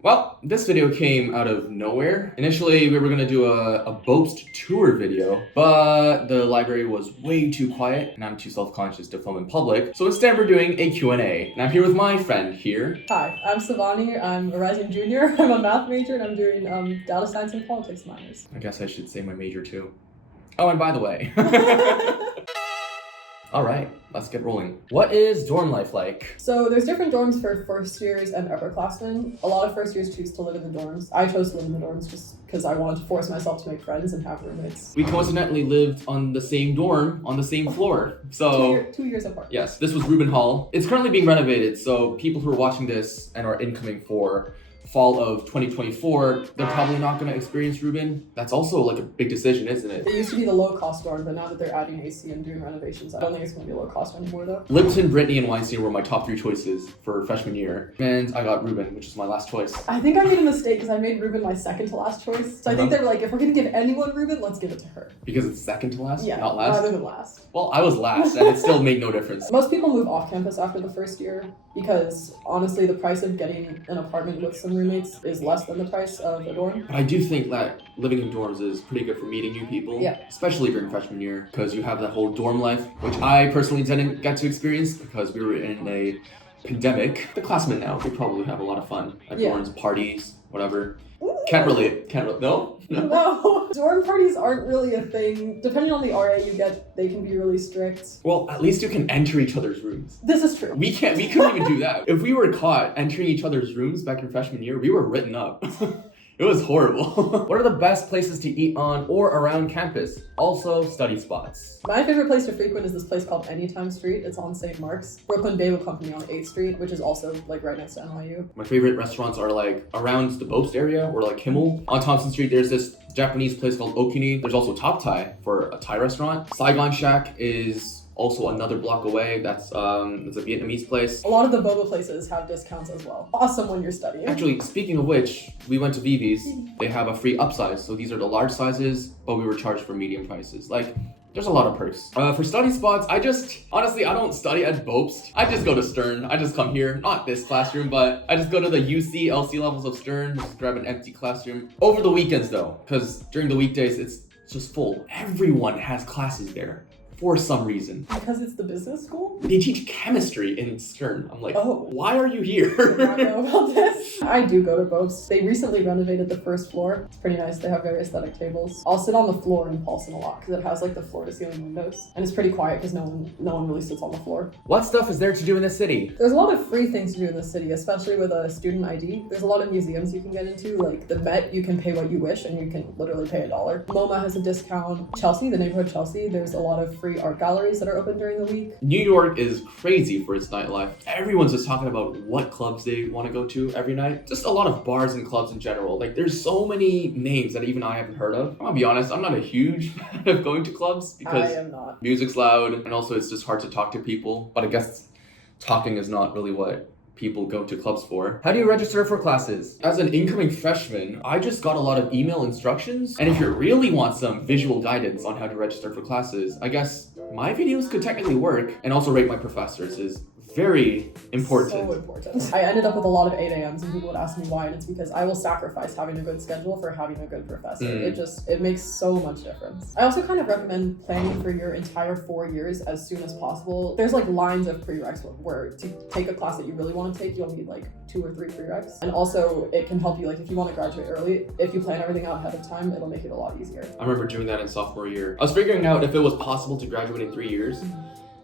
Well, this video came out of nowhere. Initially, we were gonna do a Boast tour video, but the library was way too quiet, and I'm too self-conscious to film in public. So instead, we're doing a Q&A. And I'm here with my friend here. Hi, I'm Sivani. I'm a rising junior. I'm a math major, and I'm doing data science and politics minors. I guess I should say my major too. Oh, and by the way. All right, let's get rolling. What is dorm life like? So there's different dorms for first years and upperclassmen. A lot of first years choose to live in the dorms. I chose to live in the dorms just because I wanted to force myself to make friends and have roommates. We coincidentally lived on the same dorm, on the same floor. So 2 years apart. Yes, this was Rubin Hall. It's currently being renovated, so people who are watching this and are incoming for fall of 2024, they're probably not going to experience Rubin. That's also like a big decision, isn't it? It used to be the low-cost dorm, but now that they're adding AC and doing renovations, I don't think it's going to be low-cost anymore, though. Lipton, Brittany, and Weinstein were my top 3 choices for freshman year. And I got Rubin, which is my last choice. I think I made a mistake because I made Rubin my second to last choice. So I think they're like, if we're going to give anyone Rubin, let's give it to her. Because it's second to last, Yeah, not last? rather than last. Well, I was last, and it still made no difference. Most people move off campus after the first year because honestly the price of getting an apartment with some roommates is less than the price of a dorm. But I do think that living in dorms is pretty good for meeting new people, Yeah. especially during freshman year, because you have that whole dorm life, which I personally didn't get to experience because we were in a pandemic. The classmen now, they probably have a lot of fun at Yeah. dorms, parties, whatever. Can't relate. No? No, dorm parties aren't really a thing. Depending on the RA you get, they can be really strict. Well, at least you can enter each other's rooms. This is true. We couldn't even do that. If we were caught entering each other's rooms back in freshman year, we were written up. It was horrible. What are the best places to eat on or around campus? Also, study spots. My favorite place to frequent is this place called Anytime Street. It's on St. Mark's. Brooklyn Bagel Company on 8th Street, which is also like right next to NYU. My favorite restaurants are like around the Boast area or like Kimmel. On Thompson Street, there's this Japanese place called Okini. There's also Top Thai for a Thai restaurant. Saigon Shack is also another block away. That's it's a Vietnamese place. A lot of the boba places have discounts as well. Awesome when you're studying. Actually, speaking of which, we went to Vivi's. They have a free upsize. So these are the large sizes, but we were charged for medium prices. Like, there's a lot of perks. For study spots, honestly, I don't study at Boast. I just go to Stern. I just come here, not this classroom, but I just go to the UC, LC levels of Stern, just grab an empty classroom. Over the weekends though, because during the weekdays, it's just full. Everyone has classes there. For some reason. Because it's the business school? They teach chemistry in Stern. I'm like, Oh. why are you here? I did not know about this. I do go to Boast. They recently renovated the first floor. It's pretty nice. They have very aesthetic tables. I'll sit on the floor in Paulson a lot because it has like the floor to ceiling windows. And it's pretty quiet because no one really sits on the floor. What stuff is there to do in the city? There's a lot of free things to do in the city, especially with a student ID. There's a lot of museums you can get into, like the Met, you can pay what you wish and you can literally pay $1. MoMA has a discount. Chelsea, the neighborhood Chelsea, there's a lot of free art galleries that are open during the week. New York is crazy for its nightlife. Everyone's just talking about what clubs they want to go to every night. Just a lot of bars and clubs in general. Like, there's so many names that even I haven't heard of. I'm gonna be honest, I'm not a huge fan of going to clubs because I am not. music's loud and also it's just hard to talk to people. But I guess talking is not really what people go to clubs for. How do you register for classes? As an incoming freshman, I just got a lot of email instructions. And if you really want some visual guidance on how to register for classes, I guess my videos could technically work. And also rate my professors is very important. So important. I ended up with a lot of 8 a.m.s and people would ask me why, and it's because I will sacrifice having a good schedule for having a good professor. It makes so much difference. I also kind of recommend planning for your entire 4 years as soon as possible. There's like lines of prereqs where to take a class that you really want to take, you'll need like 2 or 3 prereqs. And also it can help you, like if you want to graduate early, if you plan everything out ahead of time, it'll make it a lot easier. I remember doing that in sophomore year. I was figuring out if it was possible to graduate in 3 years,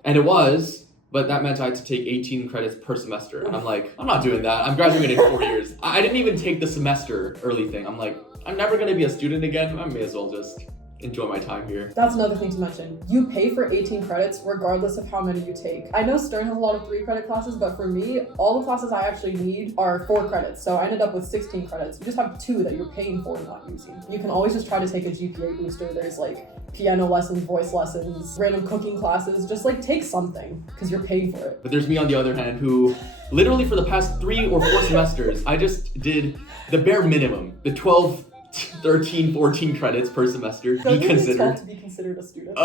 and it was. But that meant I had to take 18 credits per semester. And I'm like, I'm not doing that. I'm graduating in 4 years. I didn't even take the semester early thing. I'm like, I'm never gonna be a student again. I may as well just enjoy my time here. That's another thing to mention. You pay for 18 credits regardless of how many you take. I know Stern has a lot of 3-credit classes, but for me, all the classes I actually need are 4 credits. So I ended up with 16 credits. You just have 2 that you're paying for and not using. You can always just try to take a GPA booster. There's like piano lessons, voice lessons, random cooking classes. Just like take something because you're paying for it. But there's me on the other hand who literally for the past 3 or 4 semesters, I just did the bare minimum, the 12 13, 14 credits per semester. Doesn't Be it considered. tend to be considered a student?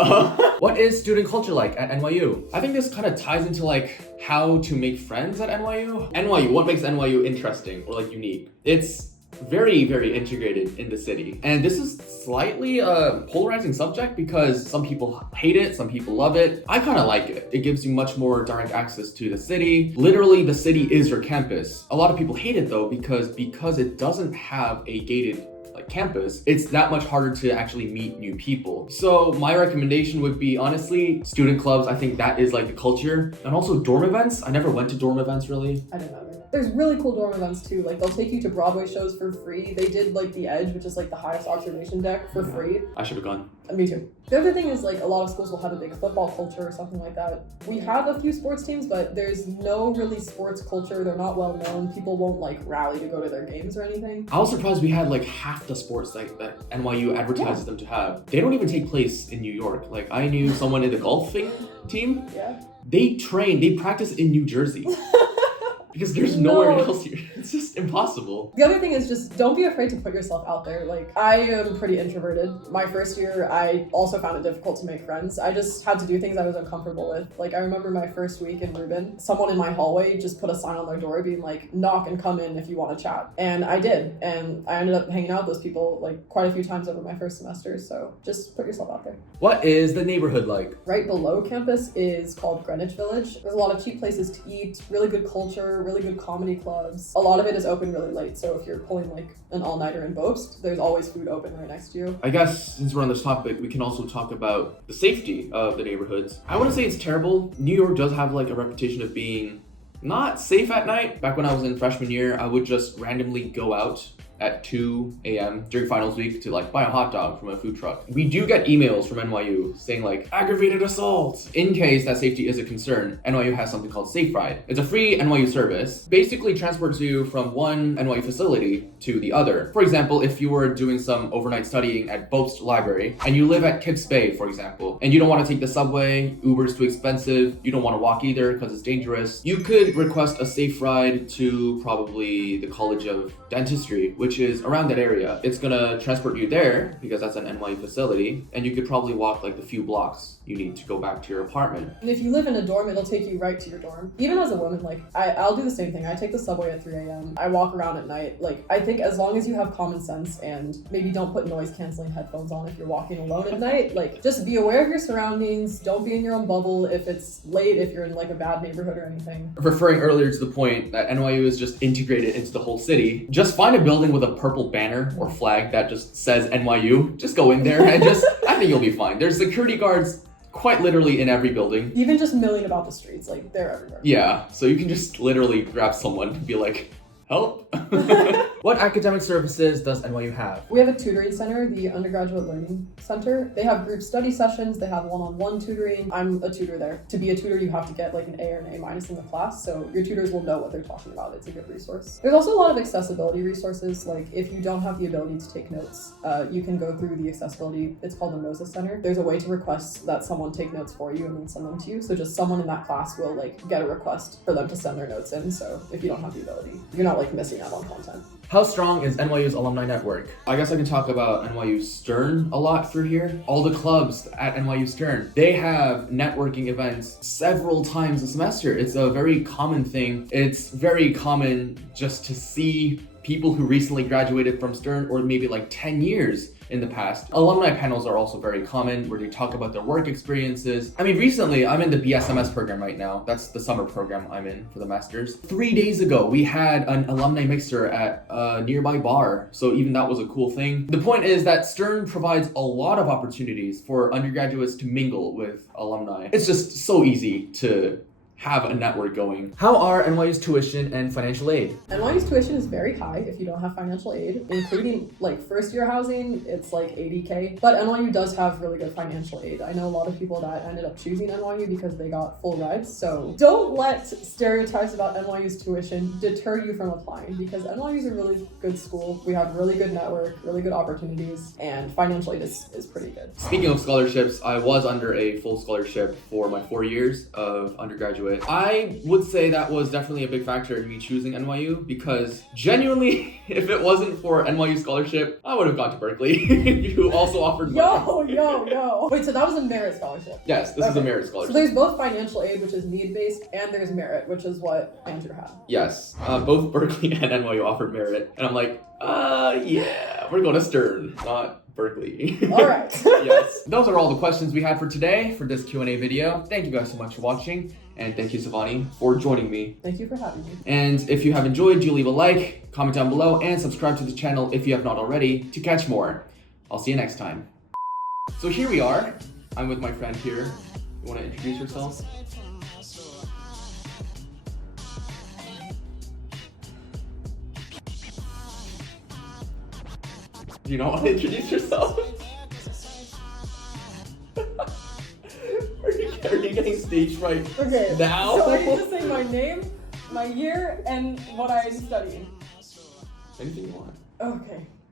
What is student culture like at NYU? I think this kind of ties into like how to make friends at NYU. NYU, what makes NYU interesting or like unique? It's very, very integrated in the city. And this is slightly a polarizing subject because some people hate it, some people love it. I kind of like it. It gives you much more direct access to the city. Literally, the city is your campus. A lot of people hate it though because it doesn't have a gated campus, it's that much harder to actually meet new people. So my recommendation would be honestly student clubs. I think that is like the culture, and also dorm events. I never went to dorm events really. I didn't know. There's really cool dorm events too. Like they'll take you to Broadway shows for free. They did like the Edge, which is like the highest observation deck, for free. I should have gone. Me too. The other thing is like a lot of schools will have a big football culture or something like that. We have a few sports teams, but there's no really sports culture. They're not well known. People won't like rally to go to their games or anything. I was surprised we had like half the sports that NYU advertises them to have. They don't even take place in New York. Like I knew someone in the golfing team. Yeah. They practice in New Jersey. Because there's nowhere else here. It's just impossible. The other thing is just don't be afraid to put yourself out there. Like, I am pretty introverted. My first year, I also found it difficult to make friends. I just had to do things I was uncomfortable with. Like, I remember my first week in Reuben, someone in my hallway just put a sign on their door being like, knock and come in if you want to chat. And I did. And I ended up hanging out with those people like quite a few times over my first semester. So just put yourself out there. What is the neighborhood like? Right below campus is called Greenwich Village. There's a lot of cheap places to eat, really good culture, really good comedy clubs. A lot of it is open really late, so if you're pulling like an all-nighter in Boast, there's always food open right next to you. I guess since we're on this topic, we can also talk about the safety of the neighborhoods. I wouldn't say it's terrible. New York does have like a reputation of being not safe at night. Back when I was in freshman year, I would just randomly go out at 2 a.m. during finals week to like buy a hot dog from a food truck. We do get emails from NYU saying like aggravated assault. In case that safety is a concern, NYU has something called Safe Ride. It's a free NYU service, basically transports you from one NYU facility to the other. For example, if you were doing some overnight studying at Boast Library and you live at Kips Bay, for example, and you don't want to take the subway, Uber's too expensive, you don't want to walk either because it's dangerous, you could request a safe ride to probably the College of Dentistry, which is around that area. It's gonna transport you there because that's an NYU facility, and you could probably walk like the few blocks you need to go back to your apartment. And if you live in a dorm, it'll take you right to your dorm. Even as a woman, like I'll do the same thing. I take the subway at 3 a.m. I walk around at night. Like I think as long as you have common sense and maybe don't put noise canceling headphones on if you're walking alone at night, like just be aware of your surroundings. Don't be in your own bubble if it's late, if you're in like a bad neighborhood or anything. Referring earlier to the point that NYU is just integrated into the whole city, just find a building with a purple banner or flag that just says NYU. Just go in there and I think you'll be fine. There's security guards quite literally in every building. Even just milling about the streets, like they're everywhere. Yeah, so you can just literally grab someone and be like, help. What academic services does NYU have? We have a tutoring center, the Undergraduate Learning Center. They have group study sessions, they have one-on-one tutoring. I'm a tutor there. To be a tutor, you have to get like an A or an A- in the class, so your tutors will know what they're talking about. It's a good resource. There's also a lot of accessibility resources, like if you don't have the ability to take notes, you can go through the accessibility, it's called the Moses Center. There's a way to request that someone take notes for you and then send them to you, so just someone in that class will like get a request for them to send their notes in, so if you don't have the ability, you're not like missing out on content. How strong is NYU's alumni network? I guess I can talk about NYU Stern a lot through here. All the clubs at NYU Stern, they have networking events several times a semester. It's a very common thing. It's very common just to see people who recently graduated from Stern or maybe like 10 years in the past. Alumni panels are also very common where they talk about their work experiences. I mean, recently I'm in the BSMS program right now. That's the summer program I'm in for the master's. 3 days ago, we had an alumni mixer at a nearby bar. So even that was a cool thing. The point is that Stern provides a lot of opportunities for undergraduates to mingle with alumni. It's just so easy to have a network going. How are NYU's tuition and financial aid? NYU's tuition is very high if you don't have financial aid, including like first year housing, it's like $80K. But NYU does have really good financial aid. I know a lot of people that ended up choosing NYU because they got full rides. So don't let stereotypes about NYU's tuition deter you from applying, because NYU is a really good school. We have really good network, really good opportunities, and financial aid is pretty good. Speaking of scholarships, I was under a full scholarship for my 4 years of undergraduate it. I would say that was definitely a big factor in me choosing NYU because genuinely, if it wasn't for NYU scholarship, I would have gone to Berkeley, who also offered money. Yo. Wait, so that was a merit scholarship? Yes, this is a merit So scholarship. there's both financial aid, which is need-based, and there's merit, which is what Andrew had. Yes, both Berkeley and NYU offered merit. And I'm like, yeah, we're going to Stern, not Berkeley. All right. Yes. Those are all the questions we had for today for this Q&A video. Thank you guys so much for watching. And thank you, Sivani, for joining me. Thank you for having me. And if you have enjoyed, do leave a like, comment down below, and subscribe to the channel if you have not already to catch more. I'll see you next time. So here we are. I'm with my friend here. You want to introduce yourself? Do you not want to introduce yourself? Are you getting stage fright Okay. now? So I need to say my name, my year, and what I'm studying. Anything you want. Okay.